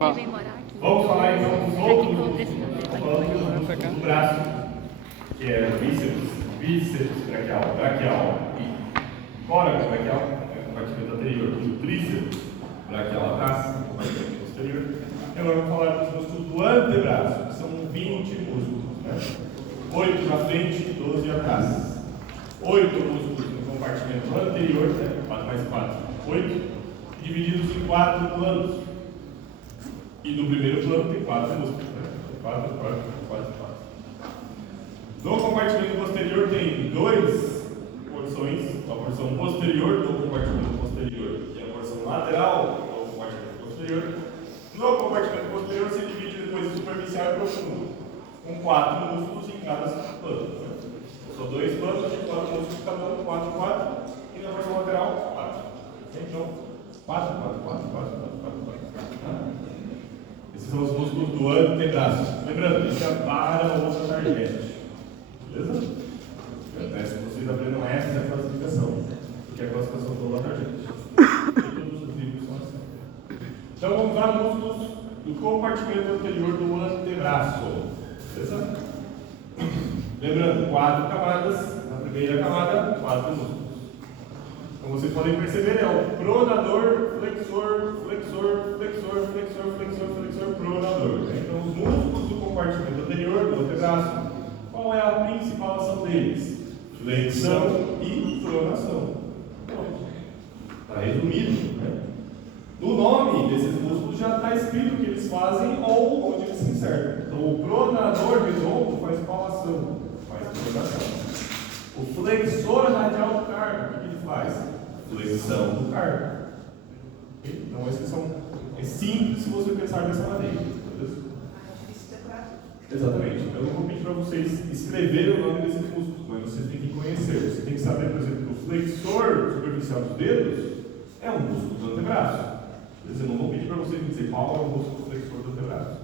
Ele vem morar aqui. Vamos falar então dos outros do do braço, que é bíceps braquial e córax braquial, é o compartimento anterior, e o tríceps braquial atrás, o compartimento posterior. E agora vamos falar dos músculos do antebraço, que são 20 músculos, né? 8 na frente e 12 atrás. 8 músculos no compartimento anterior, né? 4 mais 4, 8, divididos em 4 planos. E no primeiro plano tem 4 músculos, né? 4. No compartimento posterior tem 2 porções, a porção posterior do compartimento posterior e a porção lateral do compartimento posterior. No compartimento posterior se divide depois em superficial e profundo, com 4 músculos em cada plano. Né? São 2 planos de 4 músculos cada um, 4, e na porção lateral 4. Então, 4. Esses são os músculos do antebraço. Lembrando, isso é para o osso targete. Beleza? Eu peço que vocês aprendam essa classificação, porque é a classificação do targete. Todos os livros são assim. Então vamos lá, músculos do compartimento anterior do antebraço. Beleza? Lembrando, 4 camadas. Na primeira camada, 4 músculos. Como vocês podem perceber, é o pronador, flexor, pronador. Então, os músculos do compartimento anterior do antebraço, qual é a principal ação deles? Flexão e pronação. Está resumido, né? No nome desses músculos já está escrito o que eles fazem ou onde eles se insertam. Então, o pronador redondo faz qual ação? Faz pronação. O flexor radial do carpo, o que ele faz? Flexão do carpo. Okay? Então, esses são. É simples se você pensar dessa maneira. Beleza? Exatamente. Eu não vou pedir para vocês escreverem o nome desses músculos, mas vocês têm que conhecer. Você tem que saber, por exemplo, que o flexor superficial dos dedos é um músculo do antebraço. Eu não vou pedir para vocês dizer qual é o músculo flexor do antebraço.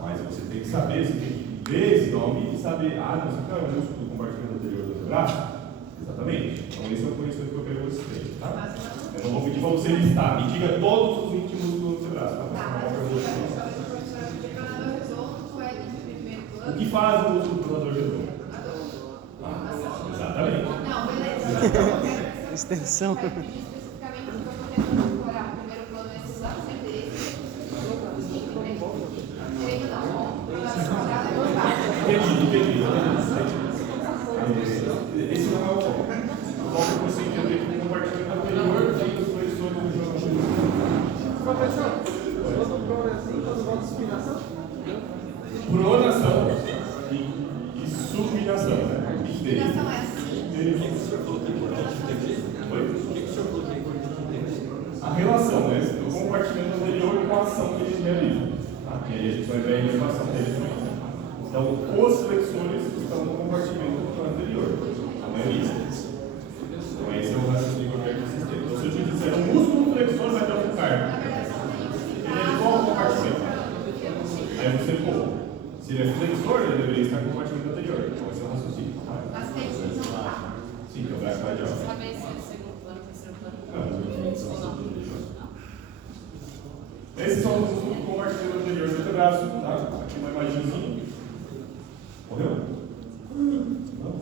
Mas você tem que saber, você tem que ver esse nome e saber, não, isso aqui é o músculo do compartimento anterior do antebraço? Exatamente. Então esse é o conhecimento que eu quero que vocês tenham, tá? Eu não vou pedir para você listar, me diga todos os 20 músculos do antebraço, tá? O que faz o músculo do pronador redondo? Exatamente. Extensão. Entendi. Esse não é o foco. O foco é você entender que o compartimento anterior tem os flexores do jogo. Professor, quando prona é assim, quando volta supinação? Pronação e supinação, né? Supinação é assim. A relação, né? Do compartimento anterior com a ação que eles realizam. Tá? E aí a gente vai ver a informação deles também. Então, os flexores estão no compartimento anterior. A maioria. Então, esse é o raciocínio que eu quero que vocês tenham. Então, se eu te disser um músculo flexor vai dar um cargo, ele é de qual compartimento? Aí você pô. Se ele é flexor, ele deveria estar no compartimento anterior. Então, esse é o raciocínio. Mas tem que ser Sim, que é o braço radial. saber se é segundo plano, terceiro plano. Esses são os músculos do compartimento anterior do antebraço. Tá? Aqui uma imagenzinha. Morreu? Não?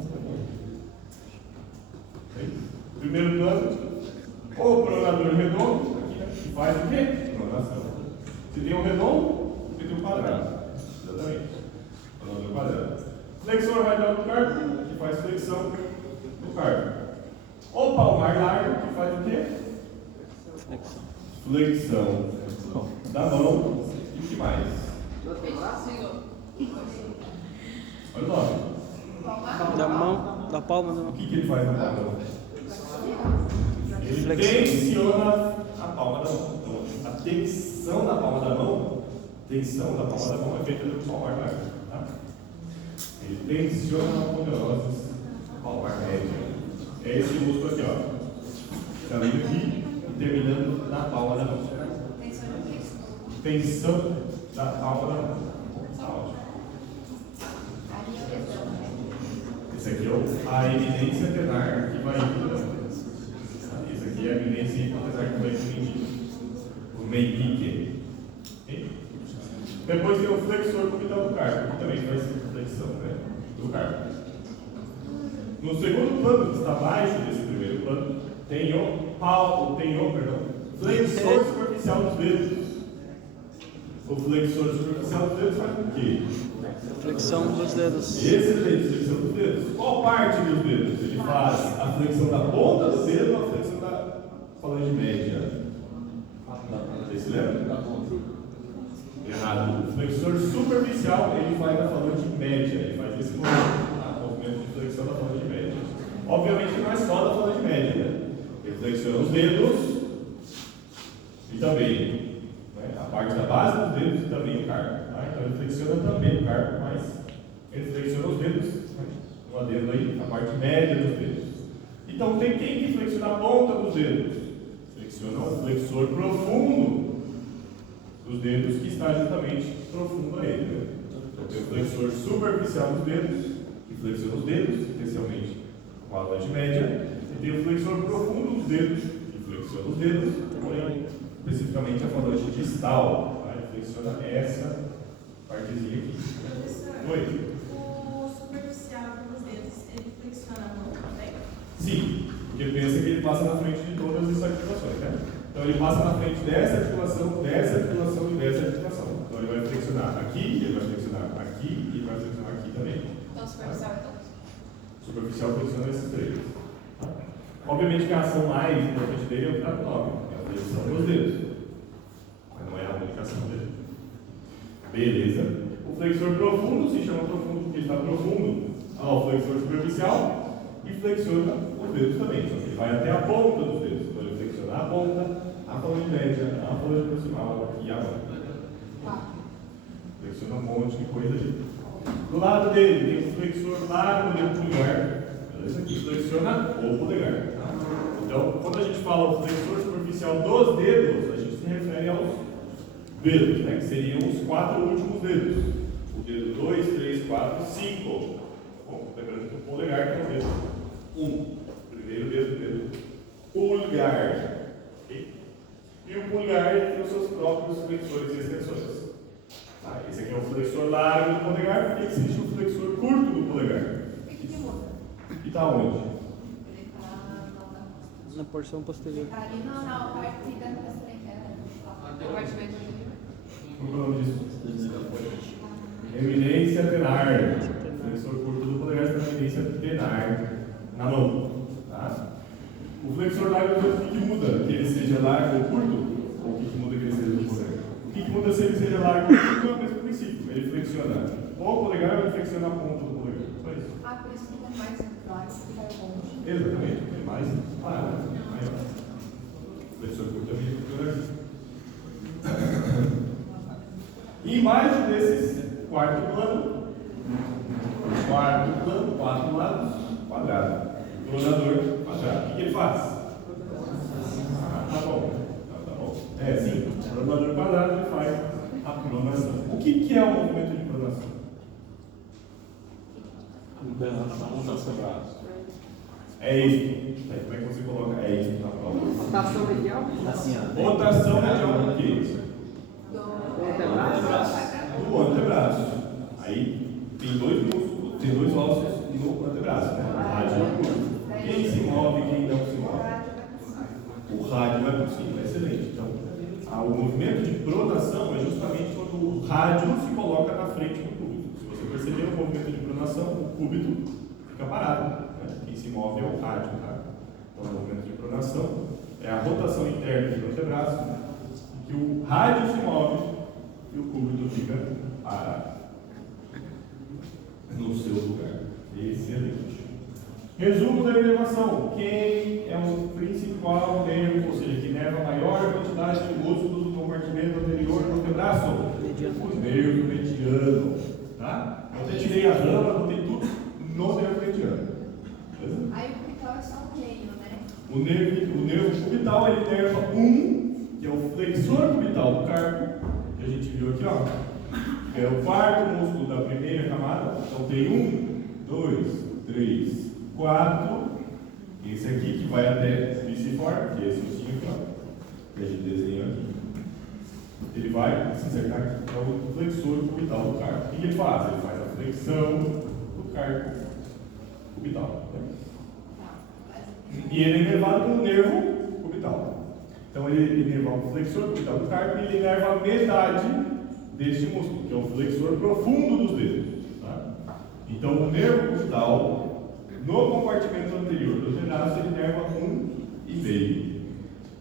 Primeiro plano, o pronador redondo, aqui, né, que faz o quê? Pronação. Se tem um redondo, você tem um quadrado. Exatamente. Pronador quadrado. Flexor radial do carpo, que faz flexão do carpo. O palmar largo, que faz o quê? Flexão da mão. E o que mais? Olha o nome. Da mão, da palma da mão. O que ele faz na palma da mão? Ele tensiona a palma da mão. Então, a tensão da palma da mão, é feita pelo palmar largo. Tá? Ele tensiona a aponeurose palmar média. É esse músculo aqui, ó. Está vindo aqui e terminando na palma da mão. Tensão da palma da mão. Tá ótimo. Esse aqui é a eminência tenar que vai indo. Esse aqui é a eminência tenar que vai indo. O meio Depois tem o flexor cubital do carpo, que também faz flexão, né? Do carpo. No segundo plano, que está abaixo desse primeiro plano, tem o flexor superficial dos dedos. O flexor superficial dos dedos faz o quê? Flexão dos dedos. Esse tem flexão dos dedos. Qual parte dos dedos? Ele faz a flexão da ponta do dedo ou a flexão da falange média? Vocês se lembram? Errado. O flexor superficial ele faz a falange média. Ele faz esse movimento de flexão da falange média. Obviamente não é só da falange média, né? Ele flexiona os dedos e também a parte da base dos dedos e também o carpo. Tá? Então ele flexiona também o carpo, mas ele flexiona os dedos, um dedo aí, a parte média dos dedos. Então tem quem que flexiona a ponta dos dedos? Flexiona o flexor profundo dos dedos que está justamente profundo a ele. Né? Então tem o flexor superficial dos dedos, que flexiona os dedos, especialmente com a falange média, e tem o flexor profundo dos dedos, que flexiona os dedos, porém, especificamente a falange distal. Tá? Ele flexiona essa partezinha aqui. Professor, Oi? o superficial dos dedos, ele flexiona a mão também? Sim, porque pensa que ele passa na frente de todas as articulações, né? Então ele passa na frente dessa articulação e dessa articulação. Então ele vai flexionar aqui, ele vai flexionar aqui e ele vai flexionar aqui também. Então, superficial é todos? Superficial flexiona esses três. Tá? Obviamente que a ação mais importante dele é o abdômen, é a flexão dos dedos. Mas não é a única ação dele. Beleza. O flexor profundo se chama profundo porque está profundo ao flexor superficial e flexiona os dedos também. Só que ele vai até a ponta dos dedos. Então ele flexiona a ponta, a falange média, a falange proximal e a mão. Flexiona um monte de coisa ali. Do lado dele tem o flexor largo do polegar. Beleza? Que flexiona o polegar. Tá? Então, quando a gente fala o flexor superficial dos dedos, a gente se refere aos dedos, né? Que seriam os 4 últimos dedos. O dedo 2, 3, 4, 5. Bom, lembrando que o polegar é o dedo 1. Primeiro dedo polegar. Okay? E o polegar tem os seus próprios flexores e extensores. Tá? Esse aqui é o flexor largo do polegar, e existe o flexor curto do polegar. O que muda? E está onde? Ele está Na porção posterior. Tá ali na parte da frente. A parte bem Como é o nome disso? Eminência tenar. O flexor curto do polegar está na eminência tenar na mão. Tá? O flexor largo do que muda? Que ele seja largo ou curto? Ou o que muda que ele seja do polegar? O que muda se ele seja largo ou curto é o mesmo princípio. Ele flexiona o polegar ou ele flexiona a ponta do polegar. Só isso. por isso que ele é mais claro que vai longe. Exatamente. É mais claro. Maior. O flexor curto também é flexiona. E embaixo desses, quarto plano, 4 lados, quadrado. Cronador, quadrado. O que ele faz? Tá bom. Tá bom. Sim. O cronador quadrado ele faz a pronação. O que é o movimento de pronação? Inclinação dos braços. É isso. Como é que você coloca? É isso na prova. Rotação medial? Assim, ó. Rotação medial do quê? Antebraço? Do antebraço. Aí tem 2 músculos, tem 2 ossos no antebraço, né? O rádio e o curto. Quem se move e quem não se move? O rádio vai por cima, excelente. Então, o movimento de pronação é justamente quando o rádio se coloca na frente do cúbito. Se você perceber o movimento de pronação, o cúbito fica parado. Né? Quem se move é o rádio, tá? Então, o movimento de pronação é a rotação interna do antebraço, que o rádio se move e o cúbito fica parado no seu lugar. Excelente. Resumo da elevação. Quem é o principal nervo, ou seja, que leva a maior quantidade de músculos do compartimento anterior do antebraço? O nervo mediano. Tá? Eu até tirei a rama, botei tudo no nervo mediano. Beleza? Aí o cubital é só um meio, né? O nervo cubital ele nerva que é o flexor cubital do carpo, que a gente viu aqui, ó, que é o quarto músculo da primeira camada. Então tem 1, 2, 3, 4. Esse aqui que vai até biciforme, que é esse ossinho aqui, ó, que a gente desenhou aqui. ele vai se insertar aqui, é o flexor cubital do carpo. O que ele faz? Ele faz a flexão do carpo cubital. Né? E ele é inervado pelo nervo cubital. Então ele inerva o flexor cubital do carpo e ele inerva metade deste músculo, que é o flexor profundo dos dedos. Tá? Então o nervo cubital, no compartimento anterior do antebraço, ele inerva 1,5.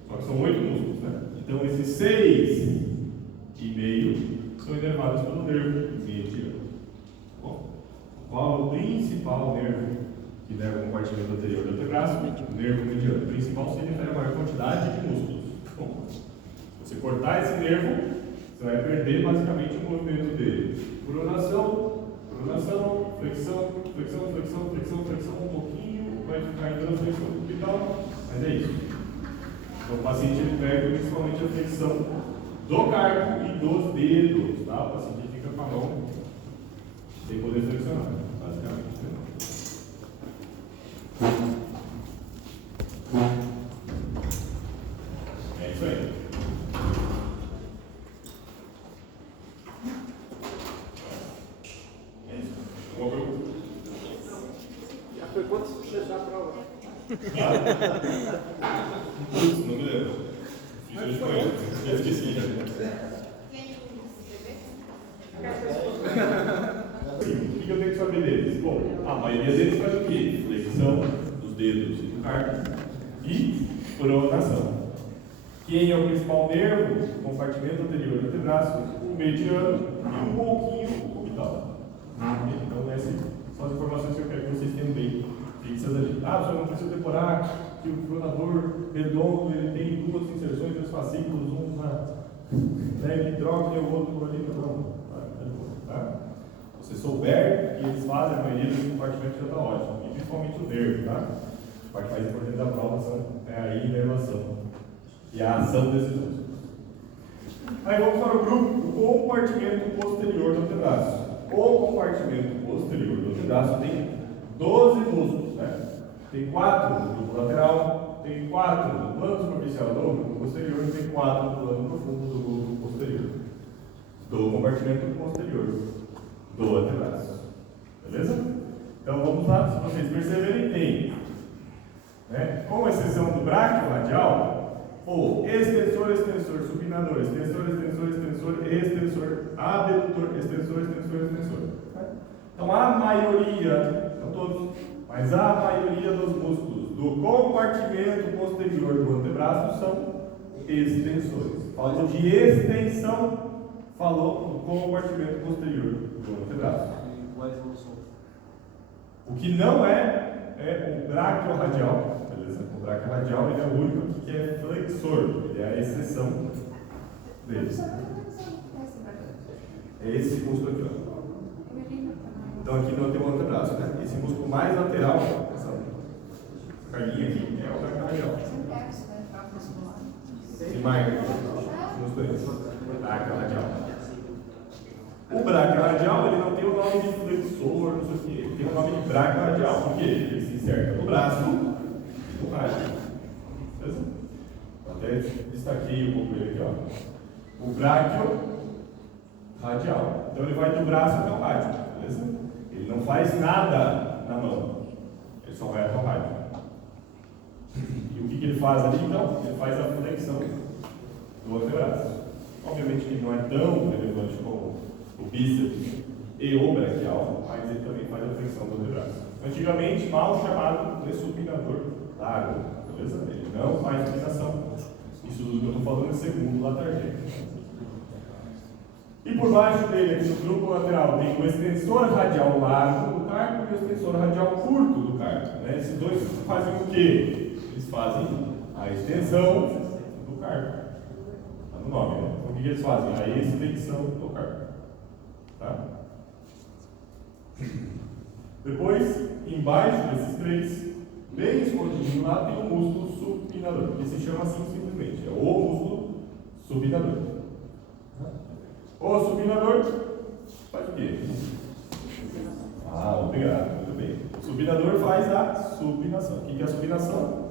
Só que são 8 músculos, né? Então esses 6,5 são inervados pelo nervo mediano. Bom, qual é o principal nervo que inerva o compartimento anterior do antebraço? O nervo mediano. O principal seria a maior quantidade de músculos. Bom, se você cortar esse nervo, você vai perder basicamente o movimento dele. Pronação, pronação, flexão, flexão, flexão, flexão, flexão, um pouquinho, vai ficar ainda na flexão cubital, mas é isso. Então o paciente ele perde principalmente a flexão do carpo e dos dedos, tá? O paciente fica com a mão sem poder flexionar, basicamente. É isso aí. É isso. Alguma pergunta? Já foi quantos você da prova? Putz, não me lembro. Fiz hoje de manhã. Já esqueci já. O que eu tenho que saber deles? Bom, a maioria deles faz o quê? Flexão dos dedos e do carpo e pronação. Quem é o principal nervo? O compartimento anterior do antebraço, o mediano e um pouquinho o cubital. Então, essas são as informações que eu quero que vocês tenham bem fixas ali. Ah, só não precisa decorar que o pronador redondo ele tem duas inserções dos fascículos, um na hidrógeno e o outro ali no tronco. Tá? Se você souber que eles fazem, a maioria dos compartimentos já está ótimo. E principalmente o nervo, tá? A parte mais importante da prova é a inervação e a ação desses músculos. Aí vamos para o grupo, o compartimento posterior do antebraço. O compartimento posterior do antebraço tem 12 músculos, né? Tem 4 no grupo lateral, tem 4 no plano superficial do grupo posterior e tem 4 no plano profundo do grupo posterior. Do compartimento posterior do antebraço. Beleza? Então vamos lá, se vocês perceberem, tem, né, com exceção do bráquio radial, o extensor, extensor, supinador, extensor, extensor, extensor, extensor, abdutor, extensor, extensor, extensor. Então a maioria, não todos, mas a maioria dos músculos do compartimento posterior do antebraço são extensores. Falou de extensão, falou do compartimento posterior do antebraço. O que não é o bráquio radial, beleza? O bráquio radial ele é o único que é flexor, ele é a exceção deles. É esse músculo aqui, ó. Então aqui não tem o antebraço, né? Esse músculo mais lateral, essa carguinha aqui, é o bráquio radial. Se marca aqui, esse músculo aí, bráquio radial. O bráquio radial ele não tem o nome de flexor, não sei o quê. Ele tem o nome de bráquio radial. Por quê? Ele se inserta no braço e no rádio. Beleza? Até destaquei um pouco ele aqui, ó. O bráquio radial. Então ele vai do braço até o rádio. Beleza? Ele não faz nada na mão. Ele só vai até o rádio. E o que ele faz ali então? Ele faz a flexão do antebraço. Obviamente que ele não é tão relevante como o bíceps e o braquial, mas ele também faz a flexão do antebraço. Antigamente, mal chamado de supinador largo, beleza? Ele não faz supinação. Isso do que eu estou falando é segundo o Latarjet. E por baixo dele, aqui no grupo lateral, tem o extensor radial largo do carpo e o extensor radial curto do carpo. Né? Esses dois fazem o quê? Eles fazem a extensão do carpo. Está no nome, né? Então o que eles fazem? A extensão do carpo. Tá? Depois, embaixo desses três, bem escondidinho lá, tem o músculo supinador, que se chama assim simplesmente, é o músculo supinador. O supinador faz o quê? Ah, obrigado, muito bem. O supinador faz a supinação. O que é a supinação?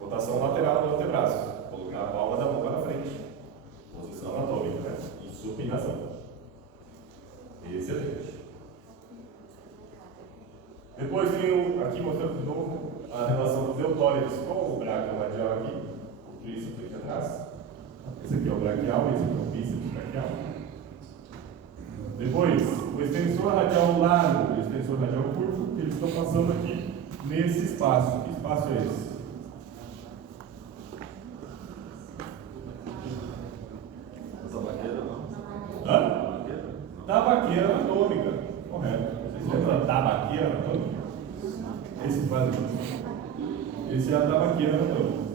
Rotação lateral do antebraço. Colocar a palma da mão para frente. o braquial, esse aqui é o bíceps braquial. Depois, o extensor radial largo e o extensor radial curto, eles estão passando aqui nesse espaço. Que espaço é esse? Tabaqueira não. Hã? Tabaqueira anatômica. Correto. Vocês lembram da tabaqueira anatômica? Esse faz isso. Esse é a tabaqueira anatômica.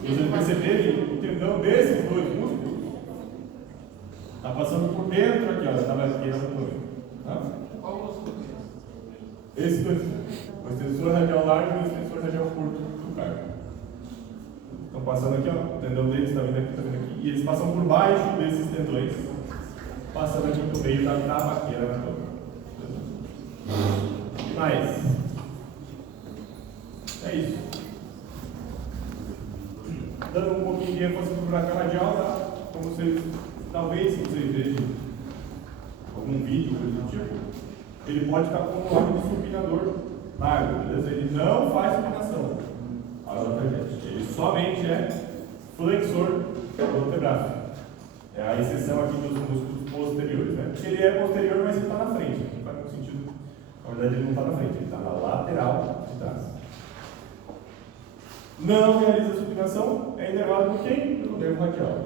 Vocês perceberem, o tendão desses dois músculos está passando por dentro aqui, ó, da tabaqueira anatômica. Tá? Esse dois, o extensor radial largo e o extensor radial curto do carpo. Estão passando aqui, ó, o tendão deles está vindo aqui, está vindo aqui. E eles passam por baixo desses tendões, passando aqui no meio da tabaqueira anatômica. O que mais? É isso. Dando um pouquinho de ênfase para o buraco radial, tá? Como vocês, talvez, se vocês vejam algum vídeo, coisa do tipo, ele pode estar com o nome de supinador largo, beleza? Ele não faz supinação, ele somente é flexor do antebraço. É a exceção aqui dos músculos posteriores, né? Porque ele é posterior, mas ele está na frente. Não faz muito sentido. Na verdade, ele não está na frente, ele está na lateral de trás. Não realiza supinação, é inervado por quem? Pelo nervo radial.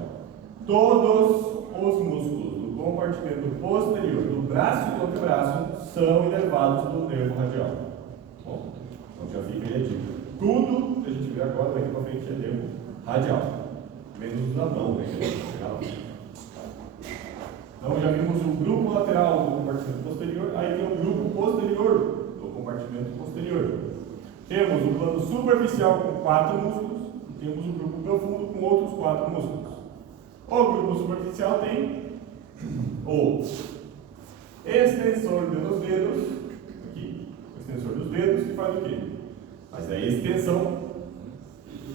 Todos os músculos do compartimento posterior do braço e do antebraço são inervados pelo nervo radial. Bom, então já fica aí a dica. Tudo que a gente vê agora daqui para frente é nervo radial. Menos da mão, né? Então já vimos o grupo lateral do compartimento posterior, aí tem o grupo posterior do compartimento posterior. Temos o plano superficial com 4 músculos e temos o grupo profundo com outros 4 músculos. O grupo superficial tem o extensor dos dedos, aqui, o extensor dos dedos, que faz o quê? Faz a extensão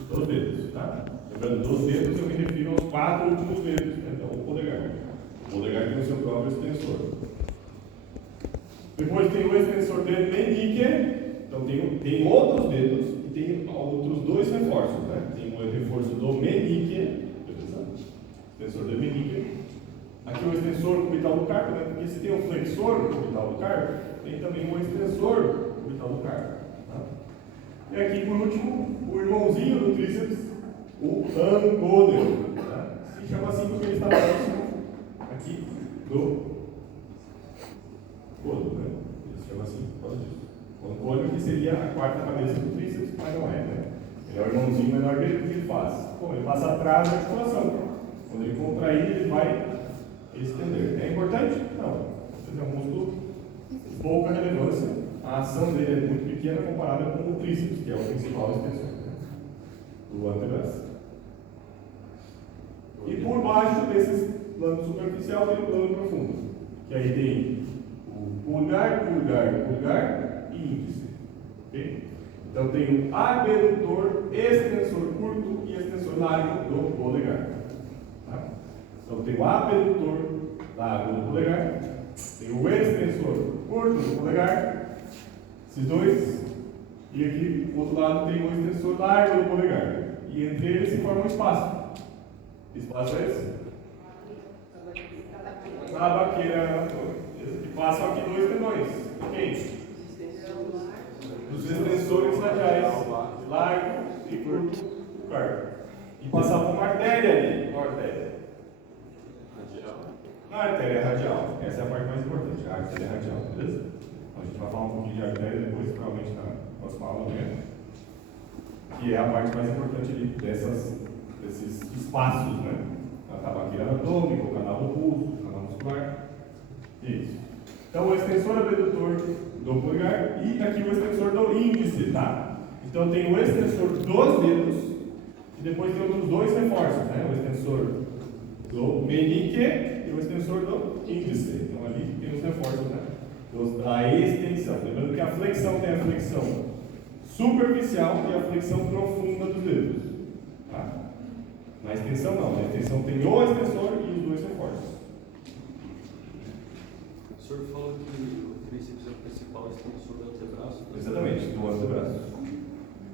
dos dedos, tá? Lembrando, dos dedos eu me refiro aos 4 últimos dedos, né? Então o polegar. O polegar tem o seu próprio extensor. Depois tem o extensor do meñique. Então tem outros dedos e tem outros 2 reforços, né? Tem o reforço do meñique, extensor do meñique. Aqui o extensor cubital do carpo, né? Porque se tem o flexor cubital do carpo, tem também o extensor cubital do carpo. Tá? E aqui por último, o irmãozinho do tríceps, o ancônio. Tá? Se chama assim porque ele está próximo aqui do codo, né? Ele se chama assim por causa disso. O ancônio que seria a quarta cabeça do tríceps, mas não é, né? Ele é o irmãozinho menor dele, o que ele faz? Bom, ele passa atrás da articulação. Quando ele contrair, ele vai estender. É importante? Não. É um músculo de pouca relevância. A ação dele é muito pequena comparada com o tríceps, que é o principal extensor, né? Do antebraço. E por baixo desse plano superficial tem o plano profundo, que aí tem o pulgar, pulgar, pulgar e índice. Okay? Então tem o abdutor, extensor curto e extensor largo do polegar. Tá? Então tem o abdutor largo do polegar, tem o extensor curto do polegar, esses dois, e aqui do outro lado tem o extensor largo do polegar. E entre eles se forma um espaço. Que espaço é esse? Tabaqueira, que passam aqui 2 tendões. Ok? Os extensores radiais, largo e curto do carpo. E passava uma artéria ali, uma artéria. A artéria radial, essa é a parte mais importante, a artéria radial, beleza? Então, a gente vai falar um pouquinho de artéria depois, provavelmente na próxima aula mesmo. Que é a parte mais importante ali desses espaços, né? A tabaqueira anatômica, o canal do pulso, o canal muscular. Isso. Então, o extensor abdutor do polegar e aqui o extensor do índice, tá? Então, tem o extensor dos dedos e depois tem outros 2 reforços, né? O extensor do meñique e o extensor do índice. Então, ali tem os reforços, né? Da extensão. Lembrando que a flexão tem a flexão superficial e a flexão profunda dos dedos. Tá? Na extensão não, na extensão tem o extensor e os 2 reforços. O senhor falou que o tríceps é o principal extensor do antebraço. Exatamente, do antebraço.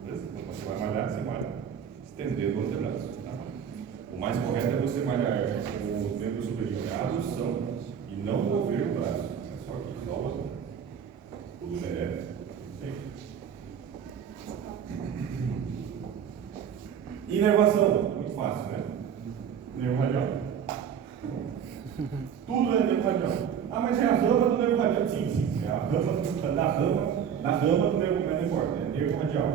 Beleza? Então você vai malhar, você vai estender o antebraço. Tá? O mais correto é você malhar os membros superiores, a adução, e não mover o braço. É só aqui, só o coluna ereta. Inervação, muito fácil, né? Nervo radial. Tudo é nervo radial. Ah, mas é a rama do nervo radial. Sim, sim. É a rama da rama do nervo, mas não importa, é nervo radial.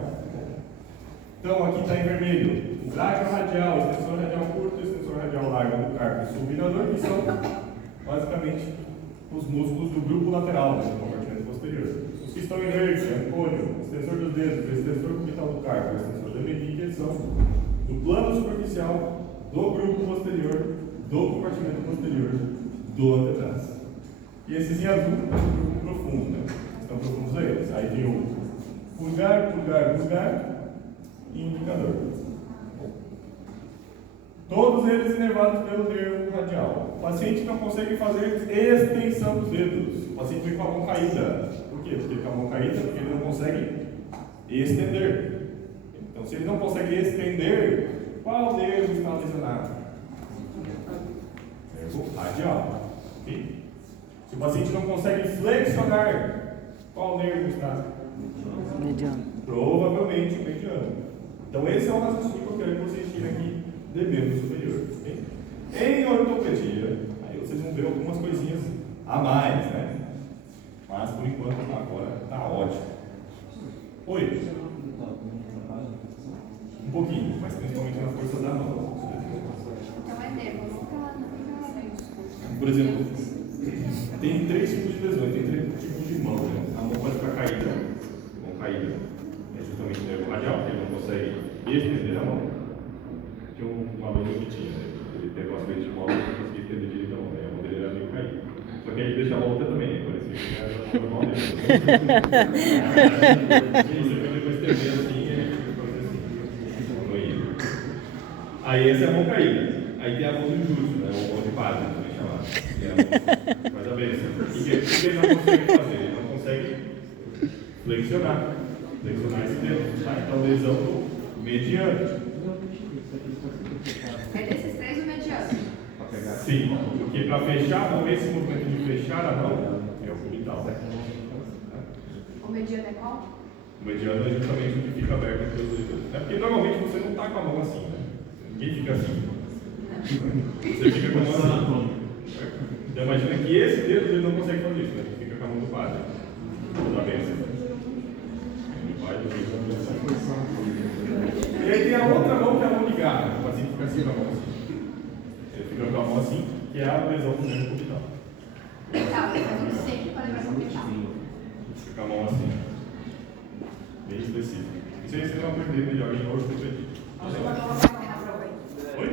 Então, aqui está em vermelho. O tráqueo radial, extensor radial curto, extensor radial largo do carpo supinador, que são basicamente os músculos do grupo lateral, do compartimento posterior. Os que estão em verde, antônio, extensor dos dedos, extensor cubital do carpo, extensor da meninge, são do plano superficial do grupo posterior, do compartimento posterior, do antebraço. E esses em azul é o grupo profundo, né? Estão profundos a eles. Aí tem o pulgar, pulgar, pulgar e indicador. Todos eles inervados pelo nervo radial. O paciente não consegue fazer extensão dos dedos. O paciente fica com a mão caída. Por quê? Porque ele fica com a mão caída porque ele não consegue estender. Então, se ele não consegue estender, qual nervo está lesionado? Nervo radial. Okay? Se o paciente não consegue flexionar, qual nervo está? Mediano. Provavelmente o mediano. Então, esse é o raciocínio que eu quero que vocês tirem aqui de membro superior. Okay? Em ortopedia, aí vocês vão ver algumas coisinhas a mais, né? Mas por enquanto agora está ótimo. Oi? Um pouquinho, mas principalmente na força da mão. Então é nervo, nunca. Por exemplo, tem 3 tipos de lesões, tem 3 tipos de mão, né? A mão pode ficar caída, mão caída, é justamente o nervo radial, que ele não consegue estender a mão. Tinha um aluno que tinha, né? Ele pegou as vezes de mão e não conseguia estender direito a mão, né? A mão dele era meio caída. Só que aí ele deixa a outra também, parecia que era normal dele. Você pode depois estender assim, aí essa é a mão caída. Aí tem a mão do jutsu, né? A mão de padre, também chamada. Faz a bênção. E o que ele não consegue fazer? Ele não consegue flexionar. Flexionar esse dedo. Tá? Então, lesão do mediano. É desses 3 o mediano. Sim, porque para fechar a mão, esse movimento de fechar a mão é o cubital. O mediano é qual? O mediano é justamente o que fica aberto entre os dedos. É porque normalmente você não está com a mão assim, né? Ninguém fica assim. Você fica com a mão assim. Então imagina que esse dedo ele não consegue fazer isso, né? Ele fica com a mão do padre. Da bênção. E aí tem a outra mão que é a mão de garra. O paciente fica assim com a mão assim. Ele fica com a mão assim, que é a lesão do nervo cubital. Tá, mas a gente sempre pode levar completar. Fica com a mão assim. Bem específico. Isso aí você vai aprender melhor em ortopedia. Oi?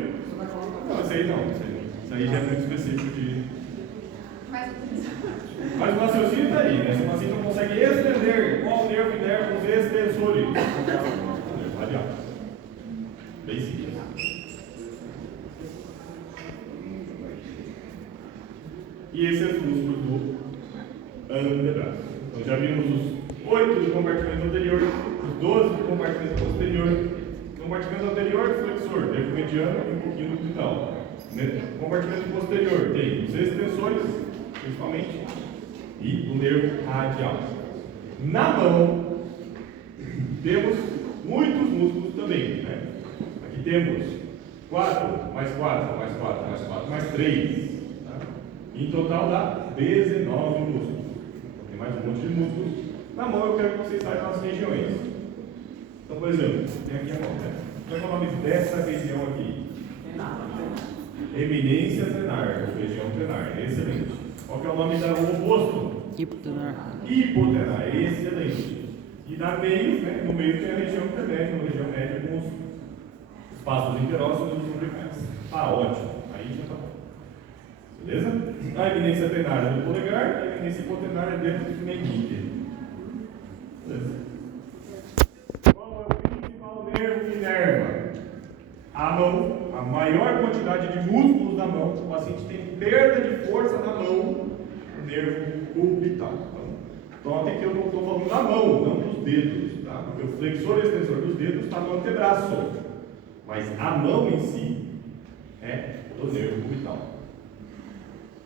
Não, isso aí não. Isso aí já é muito específico de. Mas o raciocínio está aí, né? Se o paciente não consegue estender, qual nervo inerva os extensores? Nervo radial. Bem simples. E esse é os músculos do antebraço. Então já vimos os 8 do compartimento anterior, os 12 do compartimento posterior. No compartimento anterior, flexor, nervo mediano e um pouquinho do cubital. No compartimento posterior tem os extensores, principalmente, e o nervo radial. Na mão, temos muitos músculos também, né? Aqui temos 4, mais 4, mais 4, mais 4, mais 3. Tá? Em total dá 19 músculos. Tem mais um monte de músculos. Na mão eu quero que vocês saibam as regiões. Então, por exemplo, tem aqui a mão, né? Qual é o nome dessa região aqui? Eminência plenar, ou região plenar. Excelente. Qual que é o nome do oposto? Hipotenar. Hipotenar. Excelente. E na meio, né, no meio tem a região intermédia, uma região média com os espaços interósseos e os lumbricais. Ah, ótimo. Aí já tá bom. Beleza? A eminência plenar é do polegar, a eminência hipotenar é dentro do meninge. Beleza? Qual é o principal nervo que inerva? A mão, a maior quantidade de músculos da mão, o paciente tem perda de força na mão, o nervo cubital. Então, até que eu não estou falando da mão, não dos dedos, tá? Porque o flexor e extensor dos dedos está no antebraço. Mas a mão em si é do nervo cubital.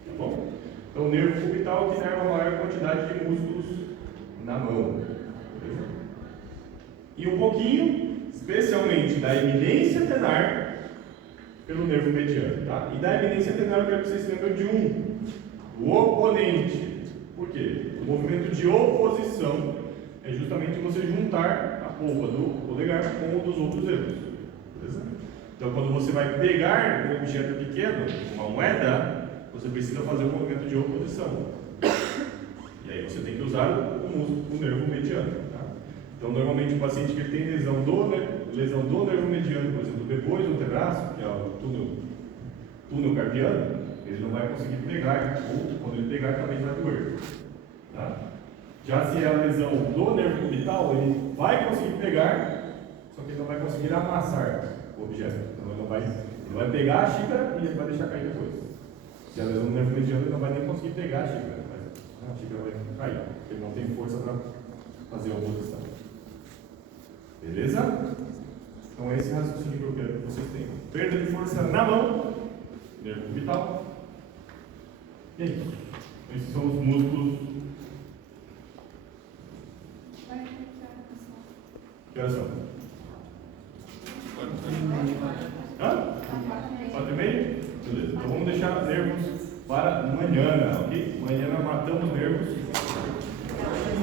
Tá bom? Então, o nervo cubital que inerva a maior quantidade de músculos na mão. Beleza? E um pouquinho, especialmente da eminência tenar, pelo nervo mediano. Tá? E da eminência tenar, eu quero que vocês se lembrem de o oponente. Por quê? O movimento de oposição é justamente você juntar a polpa do polegar com o dos outros dedos. Beleza? Então, quando você vai pegar um objeto pequeno, uma moeda, você precisa fazer um movimento de oposição. E aí você tem que usar o músculo, o nervo mediano. Tá? Então, normalmente o paciente que tem lesão do nervo mediano, por exemplo, depois do antebraço, que é o túnel carpiano, ele não vai conseguir pegar, ou quando ele pegar também vai doer. Tá? Já se é a lesão do nervo cubital, ele vai conseguir pegar, só que ele não vai conseguir amassar o objeto. Então ele vai pegar a xícara e ele vai deixar cair depois. Se é a lesão do nervo mediano, ele não vai nem conseguir pegar a xícara, mas a xícara vai cair, porque ele não tem força para fazer a oposição. Beleza? Então esse é o raciocínio que eu quero que vocês tenham. Perda de força na mão, nervo cubital. E é isso. Esses são os músculos. Que horas são? 4:30? Beleza. Então vamos deixar nervos para amanhã, ok? Amanhã nós matamos nervos.